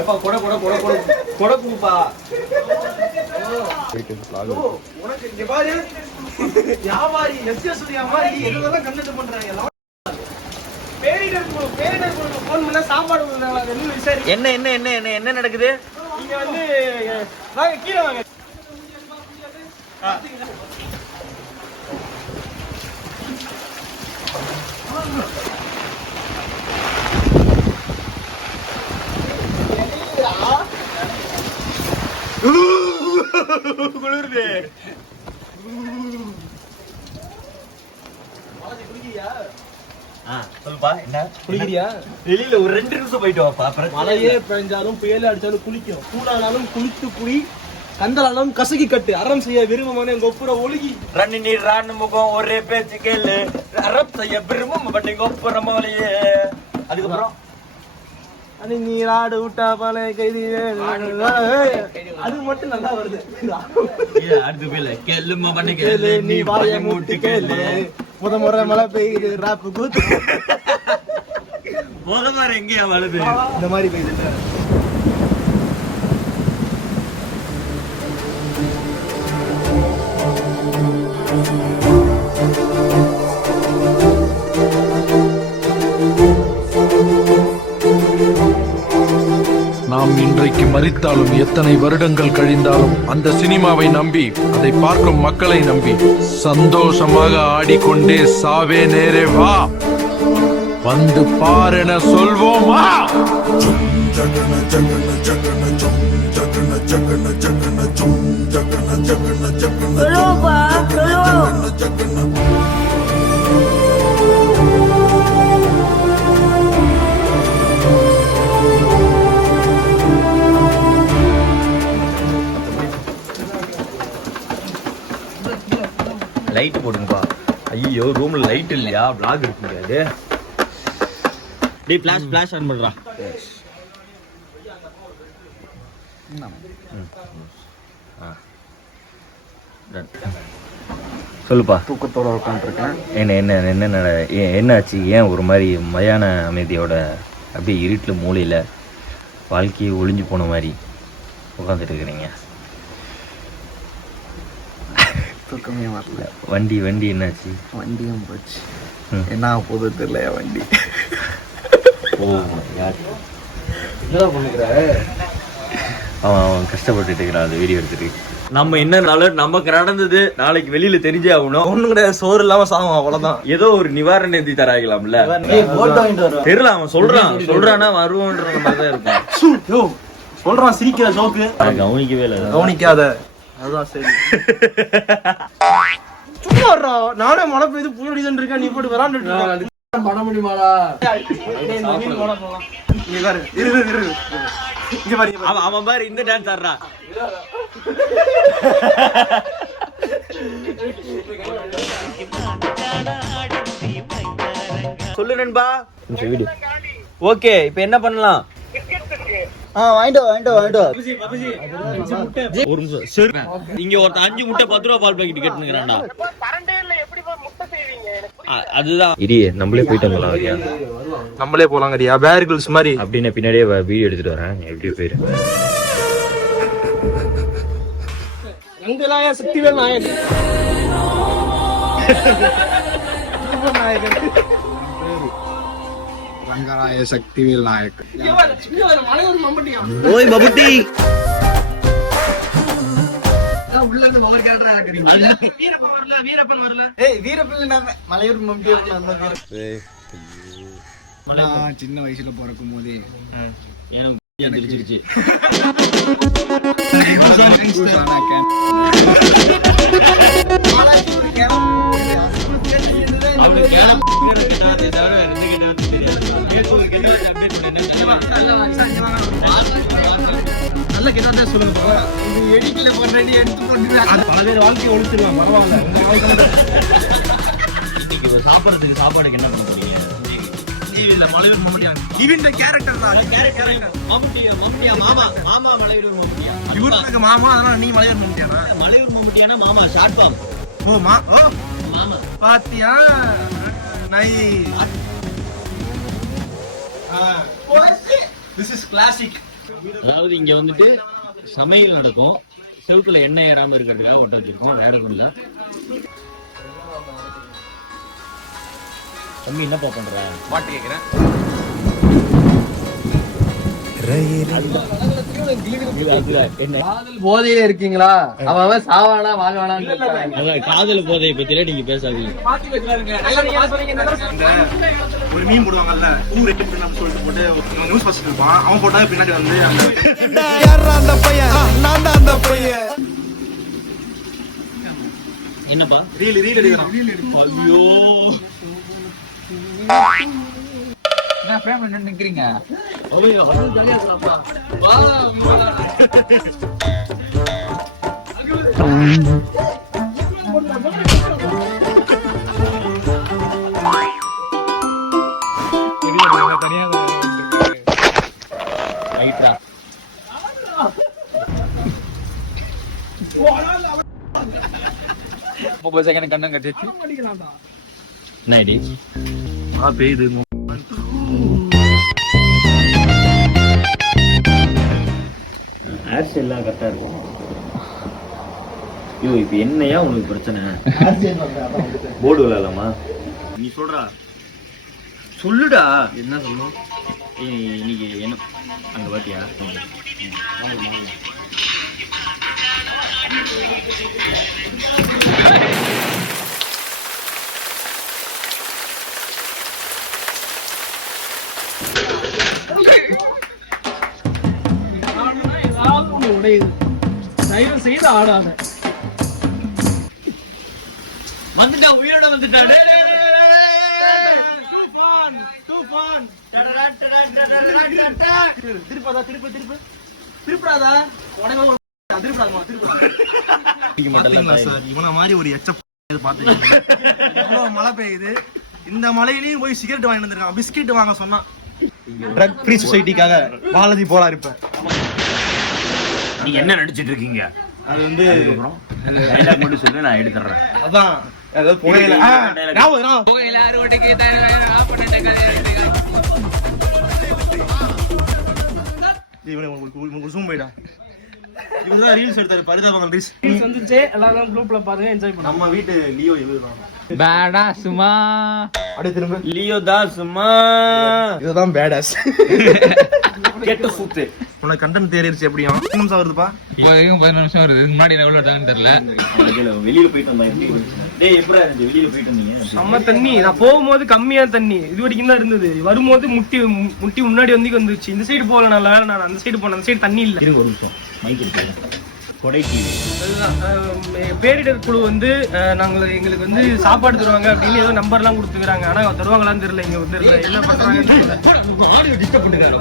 எப்பா கொடை கொடை கொடை கொடை கொடை கொடுப்பா. உனக்கு இங்க பாரு வியாபாரி எஸ்எஸ் வியாபாரி இதெல்லாம் கண்டக்ட் பண்றாங்க. என்ன என்ன என்ன என்ன என்ன நடக்குது இங்க வந்து வாங்க கீழே வாங்க. குளிருது. சொல்லுப்பா என்ன குளிக்கிறியா? வெளியில ஒரு 2 நிமிஷம் போயிட்டு வாப்பா. மழையே பெஞ்சாலும் புயலே அடிச்சாலும் குளிக்கும். சூடானாலும் குளித்து குடி, கந்தலாலும் கசகி கட்டு. அறம் செய்ய விரும்பமான கொப்புற ஒழுகி ரன்னி நீர் ராணு முகம் ஒரே பேச்சு கேளு. அறம் செய்ய விரும்பும் பண்ணி கொப்புற மலையே. அதுக்கப்புறம் அது நீராடு விட்டா பல கைதி அது மட்டும் நல்லா வருது. அடுத்து போயில கேளுமா பண்ணி கேளு நீ வாய மூட்டு கேளு. முறை மழை பெய்யுது ராப்பு கூத்து. மாதிரி எங்கேயா வருது இந்த மாதிரி பெய்யுது. நாம் இன்றைக்கு மரித்தாலும் எத்தனை வருடங்கள் கழிந்தாலும் அந்த சினிமாவை நம்பி அதை பார்க்கும் மக்களை நம்பி சந்தோஷமாக ஆடிக்கொண்டே சாவே நேரே வா வந்து பாரென சொல்வோமா. லைட் போடுங்கப்பா. ஐயோ ரூம்ல லைட் இல்லையா? vlog எடுக்க முடியாது. டேய் ஃபிளாஷ் ஆன் பண்றா. சொல்லுப்பா. தூக்கத்தோட உட்காந்துருக்கேன். என்ன ஆச்சு? ஏன் ஒரு மாதிரி மயான அமைதியோட அப்படியே இருட்டில் மூலையில் வாழ்க்கையை ஒளிஞ்சு போன மாதிரி உட்காந்துட்டு இருக்கிறீங்க? தூக்கமே வரல. வண்டி என்னாச்சு? வண்டியும் போச்சு. என்ன போது தெரியல வண்டி. அவன் கஷ்டப்பட்டு இருக்கிறான். அது வீடியோ எடுத்துட்டு நம்ம என்னனாலும் நமக்கு நடந்தது நாளைக்கு வெளியில தெரிஞ்சே ஆகணும். ஒண்ணு கிடையாது, சோறு இல்லாம சாகும், அவ்வளவுதான். ஏதோ ஒரு நிவாரண நிதி தராங்களாம்ல. தெரியல, அவன் சொல்றானா வருவோன்ற மாதிரிதான் இருப்பான். சொல்றான் சிரிக்கிற ஜோக்கு கவனிக்கவே இல்லை. கவனிக்காத அதுதான் சரி. சும்மா வர்றா, நானே மழை பெய்து புயல் இருக்கேன், நீ போட்டு விளாண்டு பண்ண முடியுமாடா? அவன் பாரு இந்த டான்ஸ் ஆடுறா. சொல்லு நண்பா. ஓகே, இப்ப என்ன பண்ணலாம்? ஒரு நிமிஷம். இங்க ஒருத்த 5 முட்டை 10 ரூபா பால் பாக்கெட் கேட்டுக்கிறான்டா. அதுதான் இடியே, நம்மளே போயிட்டு வரலாம். நம்மளே போலாங்கறியா? பேர் கிரில்ஸ் மாதிரி அப்படின்னு பின்னாடியே வீடியோ எடுத்துட்டு வரேன். எப்படியோ போயிரு. ரங்கராய சக்திவேல் நாயகன். ரங்கராய சக்திவேல் நாயக். ஓய் பபுட்டி. சின்ன வயசுல பிறக்கும் போதே நல்ல கிட்ட சொல்லுங்க. எடிக்கல போடுறேன் எடுத்து போட்டுருவேன். பல பேர் வாழ்க்கையை ஒழிச்சிருவான். பரவாயில்ல. இன்னைக்கு சாப்பிட்றதுக்கு சாப்பாடுக்கு என்ன பண்ண போறீங்க? இவருக்கு மாமா, அதனால நீ மலையூர் மம்முட்டியானா? மலையூர் மம்முட்டியானா மாமா ஷார்ட் ஃபார்ம். ஓ மாமா பாத்தியா? நை திஸ் இஸ் கிளாசிக். அதாவது இங்க வந்துட்டு சமையல் நடக்கும், செவுத்துல எண்ணெய் ஏறாம இருக்கிறதுக்காக ஒட்ட வச்சிருக்கோம், வேற ஒன்றும் இல்ல. தம்பி என்னப்பா பண்ற? பாட்டு கேக்குறேன். காதல் போதையில இருக்கீங்களா? அவன் சாவானா வாழ்வானான்னு காதல் போதையை பத்தில நீங்க பேசாதீங்க. ஒரு மீன் போடுவாங்கல்ல, நம்ம சொல்லிட்டு போட்டு நியூஸ் ஃபர்ஸ்ட் இருப்பான், அவன் போட்டா பின்னாடி வந்து அந்த பையன் நான் தான் அந்த பையன். என்னப்பா ரீல் எடுக்கிறான். ஐயோ நான் ஃபேமிலி நின்னு நிக்கிறீங்க. ஐயோ ஜாலியா இருக்கலாம்ப்பா. ரைட்டா முப்பது செகண்ட் கண்ணம் கட்டிச்சு. நைடி பெய்யுது. ஆட்ஸ் எல்லாம் கரெக்டா இருக்கும். ஐயோ இப்ப என்னையா உங்களுக்கு பிரச்சனை? போர்டு விளையாடலாமா? நீ சொல்றா, சொல்லுடா. என்ன சொல்லணும்? இன்னைக்கு என்ன அங்க பாத்தியா? வந்துட்டா, உயிரோட வந்துட்டான். மாதிரி ஒரு மழை பெய்யுது, இந்த மழையிலயும் போய் சிகரெட் வாங்கிட்டு வந்திருக்கான். பிஸ்கெட் வாங்க சொன்னா ட்ரக் ஃப்ரீ சொசைட்டிக்காக பாலாஜி போலா இருப்பேன். நீங்க என்ன நடிச்சிட்டு இருக்கீங்க? அது வந்து டைலாக் மட்டும் சொல்லு, நான் எடுத்துறேன். அதான் ஏதாவது புகையில ஜூம் போயிடா. இதுதான் ரீல்ஸ் எடுத்தாரு, பரிதாபங்கள் ரீல்ஸ் வந்துச்சு. எல்லாரும் குரூப்ல பாருங்க, என்ஜாய் பண்ணுங்க. நம்ம வீட்டு லியோ எழுதுறோம். பேடா சும்மா அப்படியே திரும்ப லியோ தா சும்மா. இதுதான் பேடாஸ். கெட்ட சூத்து. உனக்கு கண்டென்ட் தேறிடுச்சு. எப்படியும் நிமிஷம் வருதுப்பா. 11 நிமிஷம் வருது. முன்னாடி எவ்வளவு எடுத்தாங்கன்னு தெரியல. வெளியில போயிட்டு வந்தேன். டேய் எப்படா இருந்துச்சு? வெளியில போயிட்டு வந்தீங்க? செம்ம தண்ணி. நான் போகும்போது கம்மியா தண்ணி, இது வரைக்கும் தான் இருந்தது. வரும்போது முட்டி முன்னாடி வந்துச்சு. இந்த சைடு போகல, நல்ல வேலை நான் அந்த சைடு போனேன். அந்த சைடு தண்ணி இல்ல. இருங்க ஒரு நிமிஷம், மைக் எடுத்து கொடை டிவி. பேரிடர் குழு வந்து எங்களுக்கு வந்து சாப்பாடு தருவாங்க அப்படின்னு ஏதோ நம்பர் எல்லாம் கொடுத்துக்கிறாங்க. ஆனா தருவாங்களான்னு தெரியல. இங்க வந்து என்ன பண்றாங்கன்னு தெரியல. ஆடியோ டிஸ்டர்ப் பண்ணுறாரு.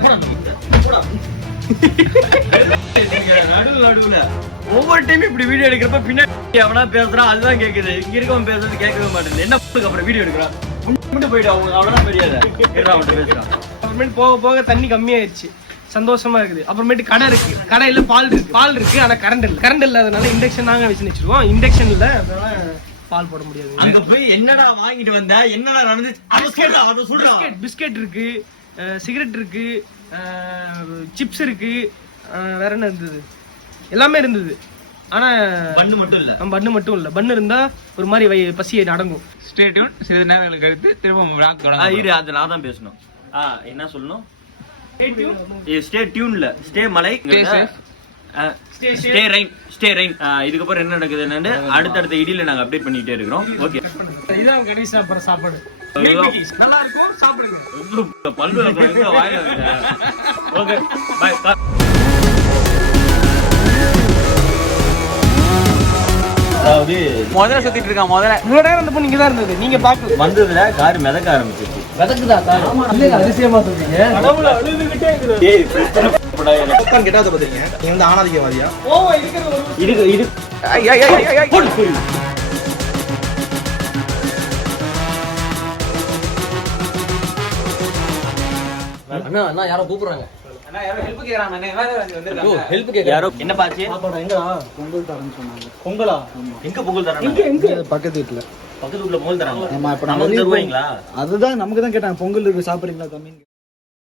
நடுவுல ஒவ்வொரு டைம் இப்படி வீடியோ எடுக்கிறப்ப பின்னாடி அவனா பேசுறான், அதுதான் கேக்குது. இங்க இருக்கவன் பேசுறது கேட்கவே மாட்டேங்குது. என்ன அப்புறம் வீடியோ எடுக்கிறான், போயிட்டு அவ்வளவுதான் பெரியாத பேசுறான். அப்புறமேட்டு போக போக தண்ணி கம்மியாயிருச்சு, சந்தோஷமா இருக்குது. அப்புறமேட்டு கடை இருக்கு, கடையில பால் இருக்கு, ஆனா கரண்ட் இல்லாதனால இண்டக்ஷன் தாங்க வச்சு வச்சிருக்கோம். இண்டக்ஷன் இல்ல, அதனால பால் போட முடியாது. அங்க போய் என்னடா வாங்கிட்டு வந்த, என்னடா நடந்துச்சு? பிஸ்கெட் இருக்கு, சிகரெட் இருக்கு, சிப்ஸ் இருக்கு, வேற என்ன இருந்தது, எல்லாமே இருந்தது. ஆனா பண்ணு மட்டும் இல்ல. பண்ணு மட்டும் இல்ல. பண்ணு இருந்தா ஒரு மாதிரி பசியை அடங்கும். Stay tune. சிறிது நேரங்களுக்கு அடுத்து திரும்ப vlog தொடங்க. இரு, அது நான் தான் பேசணும். என்ன சொல்லணும்? ஸ்டே டியூன்ல, ஸ்டே மலை, ஸ்டே ரெயின். இதுக்கப்புறம் என்ன நடக்குது என்னன்னு அடுத்தடுத்த இடியில நாங்க அப்டேட் பண்ணிட்டே இருக்கிறோம். ஓகே, இதான் கடைசி அப்புறம் சாப்பாடு நல்லா இருக்கும், சாப்பிடுங்க. பல்லு வாயில. Okay, bye. அதாவது முதல்ல சுத்திட்டு இருக்கான். முதல்ல இவ்வளவு நேரம் அந்த பொண்ணு இங்கதான் இருந்தது, நீங்க பாக்கல. வந்ததுல கார் மிதக்க ஆரம்பிச்சிருச்சு. அதிசயமா சொல்றீங்க. கடவுள அழுதுகிட்டே இருக்குது. டேய் பிரச்சனை கெட்டாத பாத்தீங்க. நீ வந்து ஆனாதிகவாதியா? இது அண்ணா யாரோ கூப்பிடுறாங்க. யாரோ என்ன பாச்சு? பொங்கல் தரேன்னு சொன்னாங்க. பொங்கலா? எங்க பொங்கல் தராங்க? பக்கத்து வீட்டுல. பக்கத்து வீட்டுல பொங்கல் தராங்க. ஆமா, இப்ப நமக்கு தருவாங்களா? அதுதான் நமக்கு தான் கேட்டாங்க, பொங்கல் இருக்கு சாப்பிடுறீங்களா தம்பி?